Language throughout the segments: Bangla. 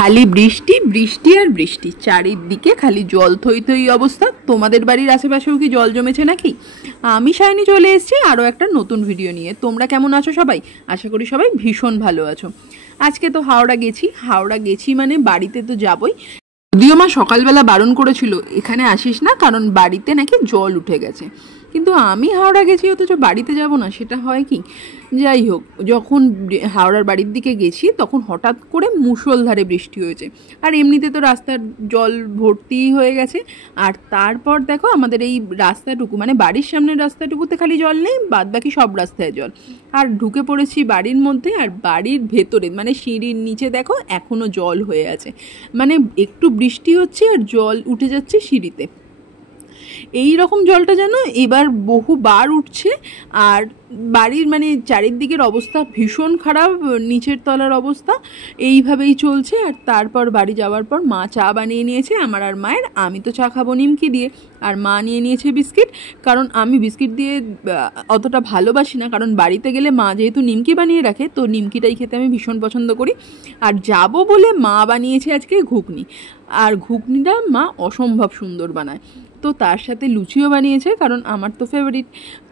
খালি বৃষ্টি বৃষ্টি আর বৃষ্টি, চারিদিকে খালি জল থই থই অবস্থা। তোমাদের বাড়ির আশেপাশেও কি জল জমেছে নাকি? আমি সায়নী চলে এসেছি আরও একটা নতুন ভিডিও নিয়ে। তোমরা কেমন আছো সবাই? আশা করি সবাই ভীষণ ভালো আছো। আজকে তো হাওড়া গেছি মানে বাড়িতে তো যাবই। যদিও মা সকালবেলা বারণ করেছিল এখানে আসিস না, কারণ বাড়িতে নাকি জল উঠে গেছে, কিন্তু আমি হাওড়া গেছি অথচ বাড়িতে যাব না, সেটা হয় কি? যাই হোক, যখন হাওড়ার বাড়ির দিকে গেছি তখন হঠাৎ করে মুষলধারে বৃষ্টি হয়েছে, আর এমনিতে তো রাস্তার জল ভর্তিই হয়ে গেছে। আর তারপর দেখো আমাদের এই রাস্তাটুকু মানে বাড়ির সামনের রাস্তাটুকুতে খালি জল নেই, বাদ বাকি সব রাস্তায় জল। আর ঢুকে পড়েছি বাড়ির মধ্যে, আর বাড়ির ভেতরে মানে সিঁড়ির নিচে দেখো এখনও জল হয়ে আছে। মানে একটু বৃষ্টি হচ্ছে আর জল উঠে যাচ্ছে সিঁড়িতে। এই রকম জলটা যেন এবার বহুবার উঠছে। আর বাড়ির মানে চারিদিকের অবস্থা ভীষণ খারাপ, নিচের তলার অবস্থা এইভাবেই চলছে। আর তারপর বাড়ি যাওয়ার পর মা চা বানিয়ে নিয়েছে আমার আর মায়ের। আমি তো চা খাবো নিমকি দিয়ে, আর মা নিয়ে নিয়েছে বিস্কিট, কারণ আমি বিস্কিট দিয়ে অতটা ভালোবাসি না, কারণ বাড়িতে গেলে মা যেহেতু নিমকি বানিয়ে রাখে তো নিমকিটাই খেতে আমি ভীষণ পছন্দ করি। আর যাব বলে মা বানিয়েছে আজকে ঘুগনি, আর ঘুগনিটা মা অসম্ভব সুন্দর বানায়। তো তার সাথে লুচিও বানিয়েছে, কারণ আমার তো ফেভারিট।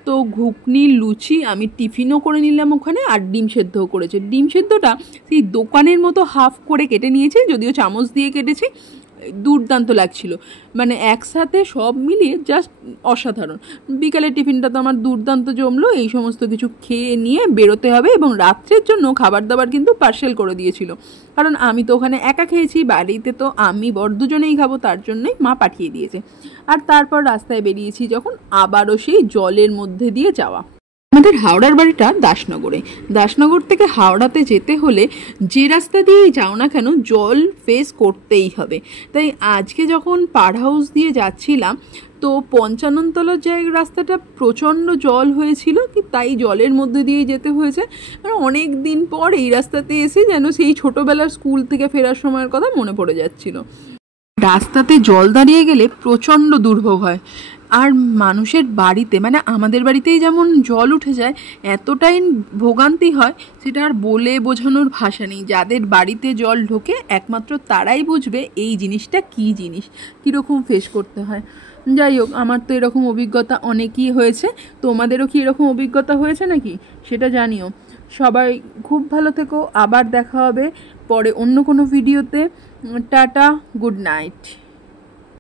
তো ঘুগনি লুচি আমি টিফিনও করে নিলাম ওখানে, আর ডিম সেদ্ধও করেছে। ডিম সেদ্ধটা সেই দোকানের মতো হাফ করে কেটে নিয়েছে, যদিও চামচ দিয়ে কেটেছি। দুর্দান্ত লাগছিল, মানে একসাথে সব মিলিয়ে জাস্ট অসাধারণ। বিকালের টিফিনটা তো আমার দুর্দান্ত জমলো। এই সমস্ত কিছু খেয়ে নিয়ে বেরোতে হবে, এবং রাত্রের জন্য খাবার দাবার কিন্তু পার্সেল করে দিয়েছিল, কারণ আমি তো ওখানে একা খেয়েছি, বাড়িতে তো আমি বর দুজনেই খাবো, তার জন্যই মা পাঠিয়ে দিয়েছে। আর তারপর রাস্তায় বেরিয়েছি যখন, আবারও সেই জলের মধ্যে দিয়ে যাওয়া। আমাদের হাওড়ার বাড়িটা দাসনগর থেকে হাওড়াতে যেতে হলে যে রাস্তা দিয়েই যাও না কেন জল ফেস করতেই হবে। তাই আজকে যখন পাড় হাউস দিয়ে যাচ্ছিলাম তো 55 তলার রাস্তাটা প্রচণ্ড জল হয়েছিল, কি তাই জলের মধ্যে দিয়েই যেতে হয়েছে। মানে অনেক দিন পর এই রাস্তাতে এসে যেন সেই ছোটোবেলার স্কুল থেকে ফেরার সময়ের কথা মনে পড়ে যাচ্ছিল। রাস্তাতে জল দাঁড়িয়ে গেলে প্রচণ্ড দুর্ভোগ হয়। আর মানুষের বাড়িতে মানে আমাদের বাড়িতেই যেমন জল উঠে যায়, এতটাই ভোগান্তি হয় সেটা আর বলে বোঝানোর ভাষা নেই। যাদের বাড়িতে জল ঢোকে একমাত্র তারাই বুঝবে এই জিনিসটা কী জিনিস, কীরকম ফেস করতে হয়। যাই হোক, আমার তো এরকম অভিজ্ঞতা অনেকই হয়েছে। তোমাদেরও কি এরকম অভিজ্ঞতা হয়েছে নাকি সেটা জানিও। সবাই খুব ভালো থেকো, আবার দেখা হবে পরে অন্য কোনো ভিডিওতে। Tata, good night.